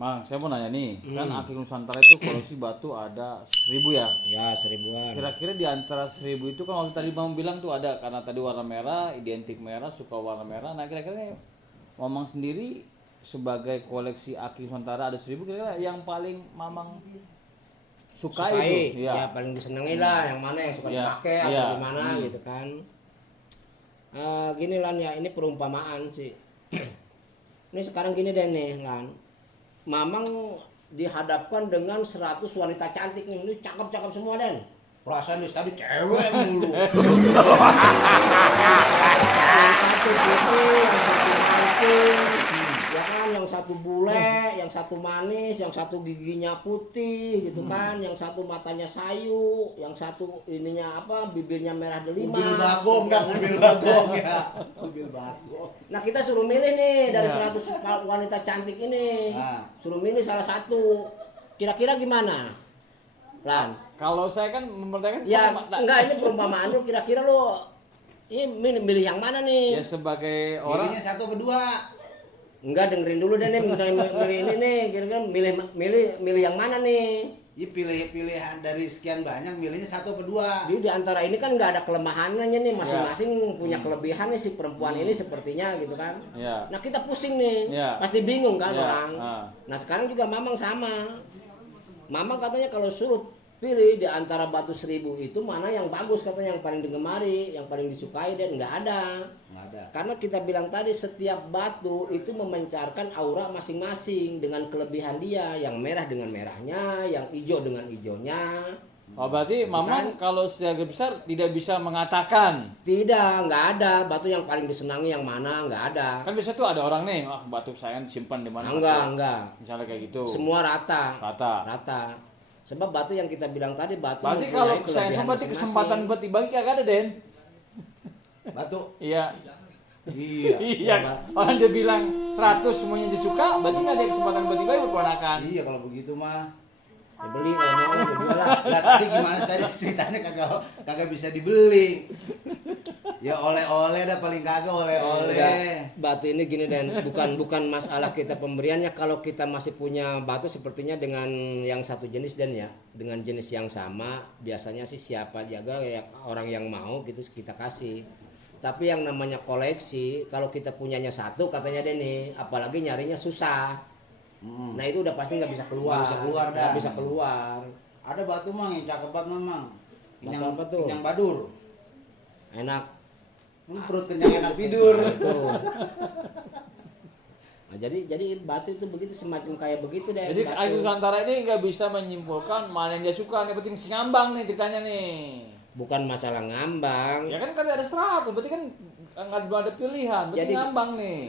Mang, saya mau nanya nih, kan Aki Nusantara itu koleksi batu ada 1.000 ya? Ya 1000-an. Kira-kira di antara 1.000 itu kan waktu tadi Bang bilang tuh ada, karena tadi warna merah, identik merah, suka warna merah. Nah kira-kira Mamang sendiri sebagai koleksi Aki Nusantara ada 1.000, kira-kira yang paling Mamang sukai itu? Ya Iya. paling disenangi lah yang mana yang suka Iya, dipakai atau iya. gimana gitu kan. Gini Lan ya, ini perumpamaan sih. Ini sekarang gini deh nih Lan. Mamang dihadapkan dengan 100 wanita cantik nih. Ini cakep-cakep semua Den. Perasaan tadi cewek mulu. Yang satu putih, yang satu mancung, ya kan, yang satu bule, yang satu manis, yang satu giginya putih gitu kan, yang satu matanya sayu, yang satu ininya apa, bibirnya merah delima. Mobil bagong dah, mobil bagong ya. Mobil bagong. Nah kita suruh milih nih dari 100 wanita cantik ini, suruh milih salah satu. Kira-kira gimana, Lan? Kalau saya kan mempertanyakan, Ya enggak, ini perumpamaan lu. Kira-kira lu ini milih yang mana nih? ya sebagai orang Pilihnya satu berdua. Enggak, dengerin dulu deh nih, milih ini nih, kira-kira milih yang mana nih? Ya pilihan dari sekian banyak, milihnya satu berdua. Di antara ini kan nggak ada kelemahannya nih, masing-masing punya kelebihan nih si perempuan ini sepertinya gitu kan. Ya. Nah kita pusing nih, Ya. pasti bingung kan Ya. orang. Ah. Nah sekarang juga Mamang sama. Mamang katanya kalau suruh pilih di antara batu 1.000 itu mana yang bagus, katanya yang paling digemari, yang paling disukai, dan nggak ada. Nggak ada. Karena kita bilang tadi setiap batu itu memancarkan aura masing-masing dengan kelebihan dia, yang merah dengan merahnya, yang hijau dengan hijaunya. Oh berarti Mamang kalau sebagai besar tidak bisa mengatakan. Tidak, nggak ada batu yang paling disenangi yang mana, nggak ada. Kan biasa tuh ada orang nih, batu saya disimpan di mana? Enggak. Misalnya kayak gitu. Semua rata. Rata. Rata. Sebab batu yang kita bilang tadi batu Berarti kalau mempunyai saya kelebihan berarti masing-masing. kesempatan buat dibagi kagak ada, Den. Batu. Iya. Iya. Iya. Orang dia bilang 100 semuanya disuka, berarti nggak ada kesempatan buat dibagi berponakan. Iya kalau begitu mah. Ya beli kalau mau ya jual lah. Lah tadi gimana tadi ceritanya kagak bisa dibeli. Ya oleh-oleh dah, paling kagak oleh-oleh. Enggak, batu ini gini Dan, bukan masalah kita pemberiannya. Kalau kita masih punya batu sepertinya dengan yang satu jenis Dan ya, dengan jenis yang sama, biasanya sih siapa jaga ya orang yang mau gitu kita kasih. Tapi yang namanya koleksi, kalau kita punyanya satu katanya Dan nih, apalagi nyarinya susah. Nah itu udah pasti nggak bisa keluar. Nggak bisa keluar, Nggak Dan. bisa keluar. Ada batu mang yang cakep banget Mamang. Batu apa tuh? Yang badur. Enak. Perut kenyang enak tidur. Tuh. Nah, jadi batu itu begitu, semacam kayak begitu deh. Jadi batu. Aki Nusantara ini nggak bisa menyimpulkan mana yang dia suka, yang penting si ngambang nih ceritanya nih. Bukan masalah ngambang. Ya kan ada 100, berarti kan nggak ada pilihan, berarti Jadi- ngambang nih.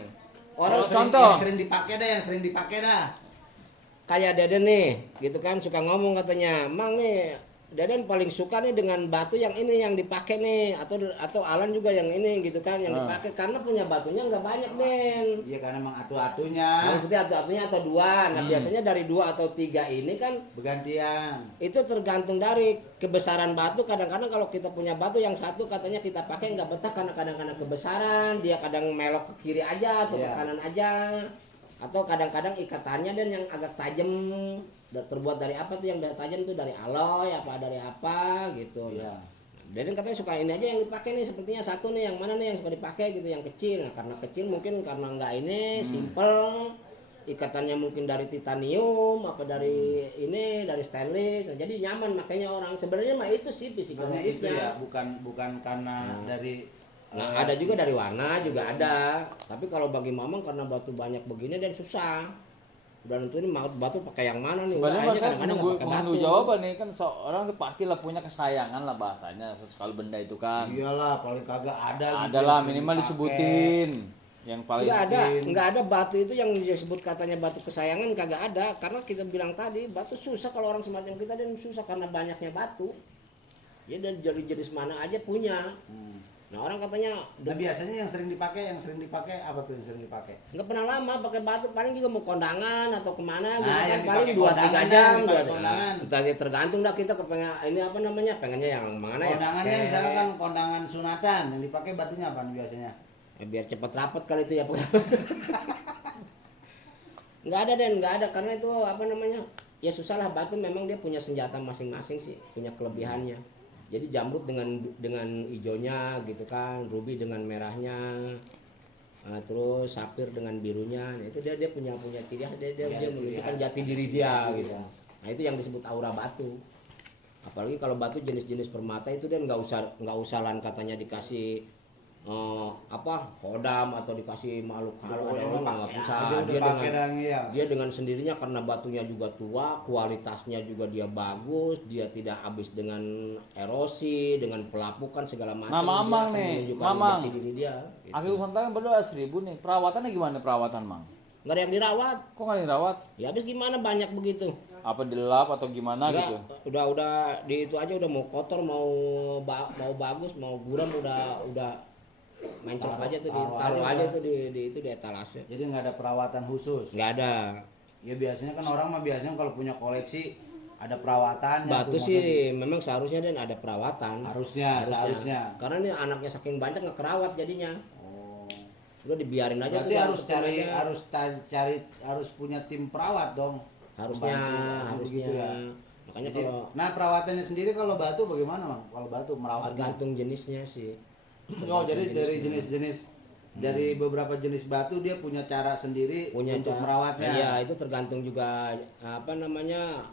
Orang Contoh. Yang sering dipakai dah. Kayak Deden nih, gitu kan, suka ngomong katanya, Mang nih, Deden paling suka nih dengan batu yang ini yang dipakai nih, atau Alan juga yang ini gitu kan, yang dipakai karena punya batunya nggak banyak Den. Iya karena emang atu-atunya Nah, seperti atu-atunya atau dua. Nah biasanya dari 2 atau 3 ini kan bergantian. itu tergantung dari kebesaran batu. Kadang-kadang kalau kita punya batu yang satu katanya kita pakai nggak betah karena kadang-kadang kebesaran, dia kadang melok ke kiri aja atau ke Iya. kanan aja, atau kadang-kadang ikatannya Dan yang agak tajam, terbuat dari apa tuh yang tajam tuh, dari alloy apa dari apa gitu. Iya. Dan katanya suka ini aja yang dipakai nih, sepertinya satu nih, yang mana nih yang suka dipakai gitu, yang kecil. Nah karena kecil mungkin karena nggak ini simple, ikatannya mungkin dari titanium apa dari ini, dari stainless. Nah, jadi nyaman makanya orang. Sebenarnya mah itu sih Karena itu psikologisnya. ya bukan karena dari Nah, ada juga dari warna juga ada. Tapi kalau bagi Mamang karena batu banyak begini Dan susah. Dan itu ini batu pakai yang mana nih? Sebenarnya Wah, aja saya kadang-kadang menunggu, nggak pakai menunggu jawaban nih, kan seorang tuh pastilah punya kesayangan lah bahasanya sekali benda itu kan. iyalah paling kagak ada gitu Adalah yang sering minimal dipakai. disebutin yang paling nggak ada batu itu yang disebut katanya batu kesayangan, kagak ada. Karena kita bilang tadi batu susah, kalau orang semacam kita Dan susah karena banyaknya batu. Ya dari jenis mana aja punya. Nah orang katanya Nah biasanya yang sering dipakai apa tuh yang sering dipakai? nggak pernah lama pakai batu, paling juga mau kondangan atau kemana gitu Nah, kan, yang paling dipakai 2-3 kondangan, jam yang dipakai gitu. kondangan. Nah, tergantung dah kita kepengen ini apa namanya, pengennya yang mana ya. Kondangannya pakai. misalkan kan kondangan sunatan yang dipakai batunya apa biasanya? Ya, biar cepet rapet kali itu ya pakai. Nggak ada Den, nggak ada, karena itu apa namanya, ya susah lah. Batu memang dia punya senjata masing-masing sih, punya kelebihannya. Jadi jamrut dengan hijaunya gitu kan, ruby dengan merahnya, terus sapir dengan birunya. Nah, itu dia punya ciri khas, dia menunjukkan jati diri dia gitu. Nah itu yang disebut aura batu. Apalagi kalau batu jenis-jenis permata itu dia nggak usah lan katanya dikasih kodam atau dikasih makhluk halus, ada orang nggak bisa. Dia dengan sendirinya, karena batunya juga tua, kualitasnya juga dia bagus, dia tidak habis dengan erosi, dengan pelapukan segala macam. Nah, Mamang dia akan nih, menunjukkan Mamang. jati diri dia. Gitu. Aki Nusantara berdoa 1.000 nih. Perawatannya gimana perawatan, Mang? Nggak ada yang dirawat. Kok nggak dirawat? Ya habis gimana, banyak begitu. Apa dilap atau gimana Enggak, gitu? udah di itu aja, udah mau kotor, mau bagus, mau buram, udah mencok aja tuh, ditaruh aja tuh di etalase. Jadi nggak ada perawatan khusus. Nggak ada. Ya biasanya kan orang mah biasanya kalau punya koleksi ada perawatannya. Batu tuh, sih memang seharusnya Dan ada perawatan. Seharusnya. Karena ini anaknya saking banyak nggak kerawat jadinya. Oh. Udah dibiarin aja. Berarti tuh, harus punya tim perawat dong. harusnya Begitu ya. Makanya Jadi, kalau nah perawatannya sendiri kalau batu bagaimana, Bang? Kalau batu merawatnya. tergantung jenisnya sih. Oh, jadi dari jenis-jenis dari beberapa jenis batu dia punya cara sendiri untuk merawatnya. Iya, itu tergantung juga apa namanya,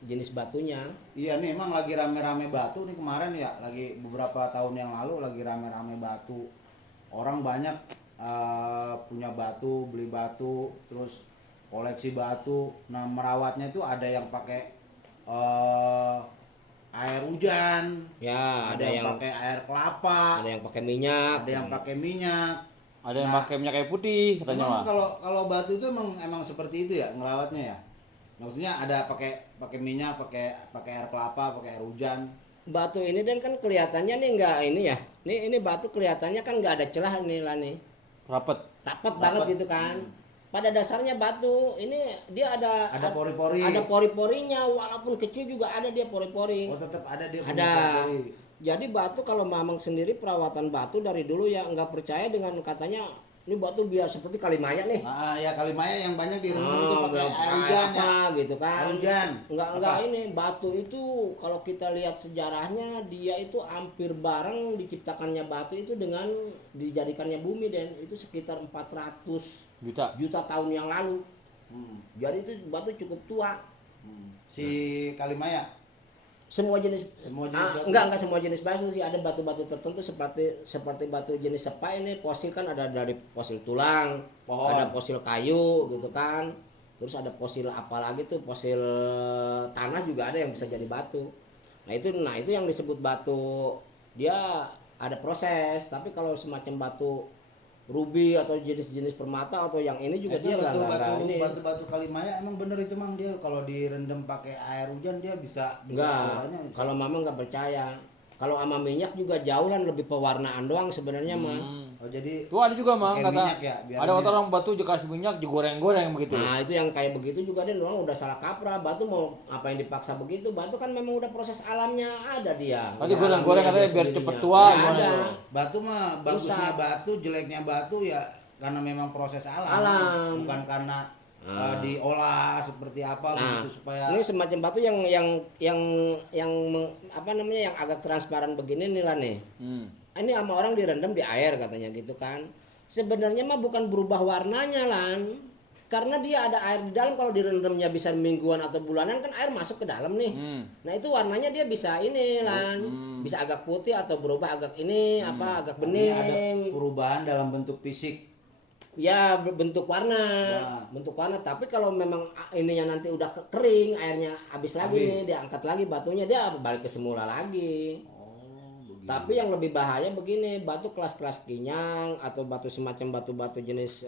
jenis batunya. Iya nih, emang lagi rame-rame batu nih kemarin ya, lagi beberapa tahun yang lalu lagi rame-rame batu. Orang banyak punya batu, beli batu, terus koleksi batu. Nah, merawatnya itu ada yang pakai air hujan, Ya, ada yang pakai air kelapa, ada yang pakai minyak. ada yang pakai minyak. Ada yang pakai minyak kayu putih katanya, Emang Mang. kalau batu itu emang seperti itu ya ngerawatnya ya. Maksudnya ada pakai minyak, pakai air kelapa, pakai air hujan. Batu ini Dan kan kelihatannya nih nggak ini ya. Ini batu kelihatannya kan nggak ada celah nih lah nih. Rapet. Rapat banget gitu kan. Pada dasarnya batu ini dia ada pori-pori. Ada pori-porinya, walaupun kecil juga ada dia pori-pori. Oh, tetap ada dia punya Ada. pori. Jadi batu, kalau Mamang sendiri perawatan batu dari dulu ya nggak percaya dengan katanya ini batu biar seperti Kalimaya nih. Ah, ya Kalimaya yang banyak direndam tuh pakai air hujan ya. Gitu kan. Air hujan. Enggak ini batu itu kalau kita lihat sejarahnya dia itu hampir bareng diciptakannya batu itu dengan dijadikannya bumi, dan itu sekitar 400 juta tahun yang lalu. Jadi itu batu cukup tua. Si Kalimaya. Semua jenis batu. enggak semua jenis batu sih, ada batu-batu tertentu seperti batu jenis sepa ini fosil kan, ada dari fosil tulang, Pohon. ada fosil kayu gitu kan. Terus ada fosil apa lagi tuh, fosil tanah juga ada yang bisa jadi batu. Nah itu yang disebut batu, dia ada proses. Tapi kalau semacam batu ruby atau jenis-jenis permata atau yang ini juga Itu dia ini. batu Kalimaya emang bener itu, Mang, dia kalau direndam pakai air hujan dia bisa Enggak, auranya bisa. kalau Mama nggak percaya. Kalau sama minyak juga jauhan lebih pewarnaan doang sebenarnya mah. Oh, jadi Tuh ada juga, Mang, pakai kata minyak ya, biar ada minyak. orang batu dikasih minyak digoreng-goreng begitu. Nah itu yang kayak begitu juga deh, orang udah salah kaprah. Batu mau apa yang dipaksa begitu? Batu kan memang udah proses alamnya ada dia. Nanti Udah goreng-goreng alamnya katanya dia biar sendirinya. cepet tua, Nggak gimana ada. tuh? Batu mah bagusnya Rusak. batu, jeleknya batu ya karena memang proses alam. Alam. Bukan karena diolah seperti apa Nah, begitu supaya ini semacam batu yang apa namanya, yang agak transparan begini nih lah nih. Ini sama orang direndam di air katanya gitu kan. Sebenarnya mah bukan berubah warnanya Lan. Karena dia ada air di dalam, kalau direndamnya bisa mingguan atau bulanan kan air masuk ke dalam nih. Nah itu warnanya dia bisa ini Lan. Bisa agak putih atau berubah agak ini agak ini ada bening. perubahan dalam bentuk fisik. Ya bentuk warna, bentuk warna. Tapi kalau memang ininya nanti udah kering, airnya habis lagi nih, dia angkat lagi batunya, dia balik ke semula lagi. Tapi yang lebih bahaya begini, batu kelas-kelas kinyang atau batu semacam batu-batu jenis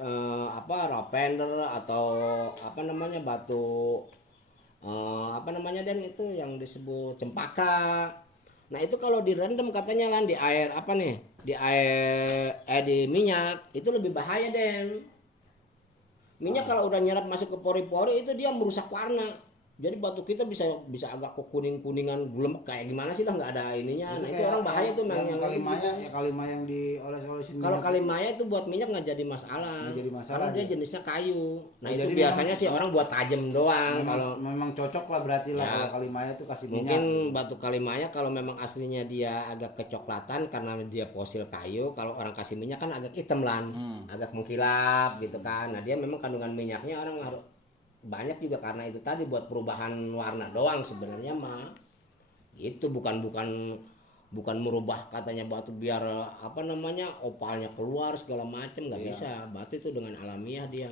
lavender atau apa namanya batu dan itu yang disebut cempaka. Nah itu kalau direndam katanya Lan di air di minyak itu lebih bahaya Den. Minyak kalau udah nyerap masuk ke pori-pori itu dia merusak warna. Jadi batu kita bisa agak kuning-kuningan gulem kayak gimana sih lah, nggak ada ininya. Nah itu orang bahaya tuh yang yang kalimaya ya, kalimaya yang dioles-olesin kalau minyak. kalimaya itu buat minyak nggak jadi masalah. Nggak jadi masalah Karena dia dia. jenisnya kayu. Nah Oh, itu jadi biasanya sih orang buat tajem doang. memang, Kalau memang cocok lah berarti lah Ya, kalau kalimaya itu kasih mungkin minyak. batu kalimaya kalau memang aslinya dia agak kecoklatan karena dia fosil kayu, kalau orang kasih minyak kan agak hitam lan, agak mengkilap gitu kan. Nah dia memang kandungan minyaknya orang harus banyak juga karena itu tadi buat perubahan warna doang sebenarnya mah. Itu bukan merubah katanya batu biar apa namanya opalnya keluar segala macam, nggak bisa. Batu itu dengan alamiah dia.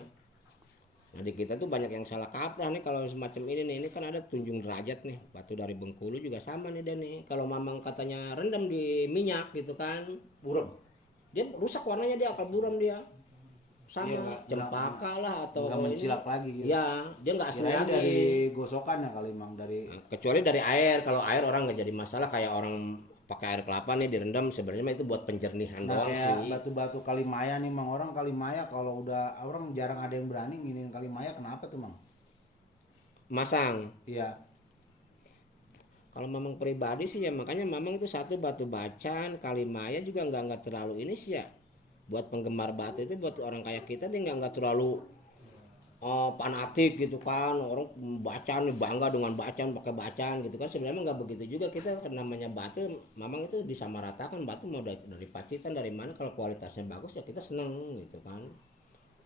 Nah di kita tuh banyak yang salah kaprah nih kalau semacam ini nih. Ini kan ada Tunjung Derajat nih, batu dari Bengkulu juga sama nih dan nih. Kalau mamang katanya rendam di minyak gitu kan, Burem. dia rusak warnanya, dia akan buram dia. Sama Iya, nggak- cempaka lah atau nggak ini. mencilak lagi gitu. Ya dia nggak asli Kirain lagi. dari gosokan ya kali Mang, dari Kecuali dari air. Kalau air orang nggak jadi masalah, kayak orang pakai air kelapa nih direndam, sebenarnya mah itu buat penjernihan nah doang kayak sih. batu-batu kalimaya nih Mang, orang kalimaya kalau udah orang jarang ada yang berani nginin kalimaya, kenapa tuh Mang? Masang. Iya. Kalau mamang pribadi sih ya makanya mamang itu satu batu bacan, kalimaya juga nggak terlalu ini sih ya. Buat penggemar batu itu, buat orang kayak kita nih nggak terlalu fanatik gitu kan. Orang bacaan nih, bangga dengan bacaan, pakai bacaan gitu kan. Sebenarnya nggak begitu juga kita. Namanya batu mamang itu disamaratakan. Batu mau dari Pacitan dari mana, kalau kualitasnya bagus ya kita seneng gitu kan.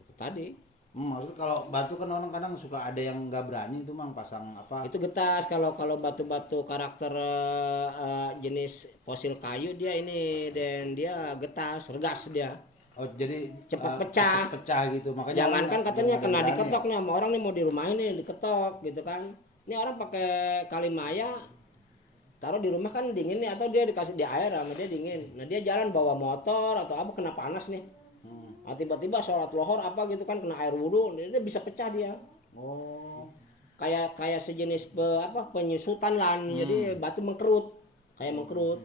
Itu tadi. Maksudnya kalau batu kan orang kadang suka ada yang nggak berani itu Mang pasang apa? Itu getas. Kalau batu-batu karakter jenis fosil kayu dia ini, dan dia getas, regas dia. Oh jadi Cepat pecah. cepat pecah gitu, makanya Jangan orang kan nggak katanya ada kena yang berani diketok nih sama orang nih, mau di rumahin nih diketok gitu kan. Ini orang pakai kalimaya taruh di rumah kan dingin nih, atau dia dikasih di air sama dia dingin. Nah dia jalan bawa motor atau apa kena panas nih. Nah, tiba-tiba sholat lohor apa gitu kan kena air wudhu, dia bisa pecah dia. Oh. Kayak sejenis penyusutan lah. Jadi batu mengkerut, kayak mengkerut.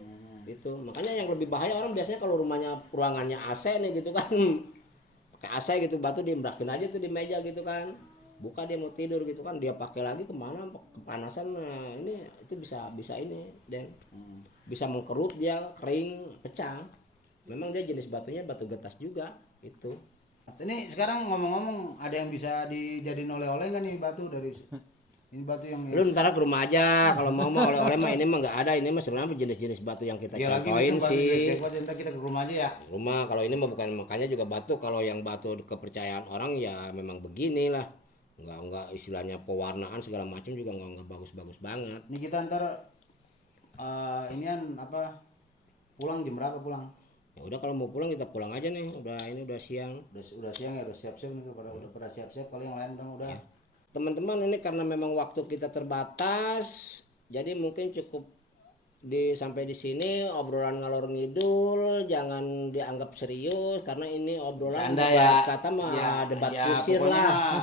Itu makanya yang lebih bahaya orang biasanya kalau rumahnya ruangannya AC nih gitu kan, pakai AC gitu, batu diembrakin aja tuh di meja gitu kan, buka dia mau tidur gitu kan, dia pakai lagi kemana kepanasan. Nah ini itu bisa ini dan bisa mengkerut, dia kering pecah. Memang dia jenis batunya batu getas juga itu. Ini sekarang ngomong-ngomong, ada yang bisa dijadiin oleh-oleh nggak nih batu dari ini batu yang Lu ntar ke rumah aja kalau mau oleh-oleh mah. Ini mah nggak ada, ini mah sebenarnya jenis-jenis batu yang kita ya lagi contohin gitu, batu sih. gede-gede, ntar kita ke rumah aja ya. Rumah kalau ini mah bukan, makanya juga batu kalau yang batu kepercayaan orang ya memang beginilah, nggak istilahnya pewarnaan segala macam juga nggak bagus-bagus banget. Ini kita ntar inian apa, pulang jam berapa pulang? Ya udah kalau mau pulang kita pulang aja nih, udah siang. Udah siang ya, udah siap-siap nih, udah pada siap-siap, kali yang lain kan udah. Teman-teman, ini karena memang waktu kita terbatas, jadi mungkin cukup sampai di sini obrolan ngalor ngidul. Jangan dianggap serius karena ini obrolan Canda debat ya. kata mah, Ya, debat ya, kusir pokoknya lah. mah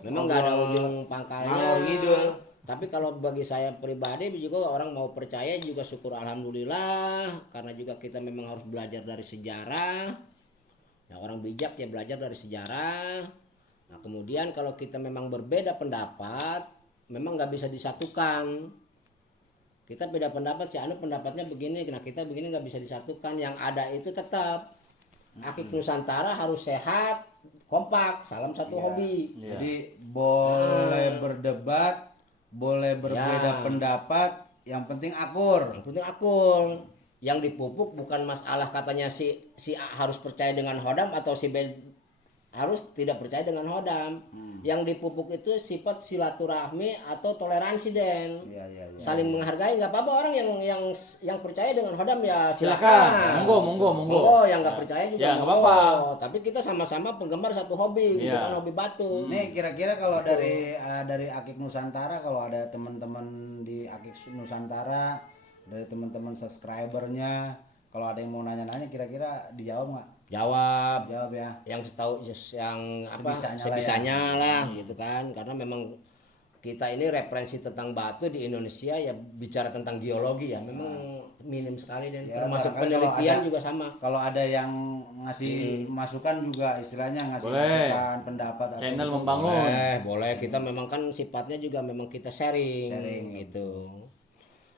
Memang nggak ada ngobrol ujung pangkalnya. ngalor ngidul. Tapi kalau bagi saya pribadi juga, orang mau percaya juga syukur alhamdulillah, karena juga kita memang harus belajar dari sejarah. Ya, orang bijak ya belajar dari sejarah. Nah kemudian kalau kita memang berbeda pendapat, memang nggak bisa disatukan. Kita beda pendapat, si anu pendapatnya begini, nah kita begini, nggak bisa disatukan. Yang ada itu tetap Akik Nusantara harus sehat, kompak, salam satu hobi. Jadi boleh berdebat, boleh berbeda pendapat, yang penting akur. Yang penting akur. Yang dipupuk bukan masalah katanya si A harus percaya dengan Hodam atau si B harus tidak percaya dengan Hodam. Yang dipupuk itu sifat silaturahmi atau toleransi, Den. Iya. Saling menghargai. Nggak apa-apa orang yang percaya dengan Hodam ya Silakan. silakan. Monggo. Yang nggak percaya juga Ya, nggak monggo. apa-apa. Tapi kita sama-sama penggemar satu hobi gitu Iya. kan, hobi batu. Nih kira-kira kalau dari Akik Nusantara, kalau ada teman-teman di Akik Nusantara, dari teman-teman subscribernya, kalau ada yang mau nanya-nanya, kira-kira dijawab nggak? Jawab Ya. yang setahu yang apa Sebisanya lah sebisanya lah gitu kan, karena memang kita ini referensi tentang batu di Indonesia ya bicara tentang geologi ya memang minim sekali dan Ya, termasuk barangkali kalau penelitian ada- juga sama. Kalau ada yang ngasih masukan juga istilahnya ngasih Boleh. masukan pendapat atau Channel gitu. membangun. Boleh kita memang kan sifatnya juga memang kita sharing gitu.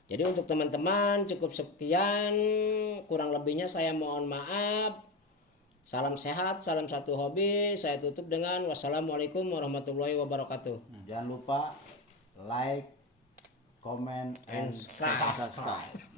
Jadi untuk teman-teman cukup sekian, kurang lebihnya saya mohon maaf. Salam sehat, salam satu hobi. Saya tutup dengan wassalamualaikum warahmatullahi wabarakatuh. Jangan lupa like, comment, and And subscribe. Subscribe.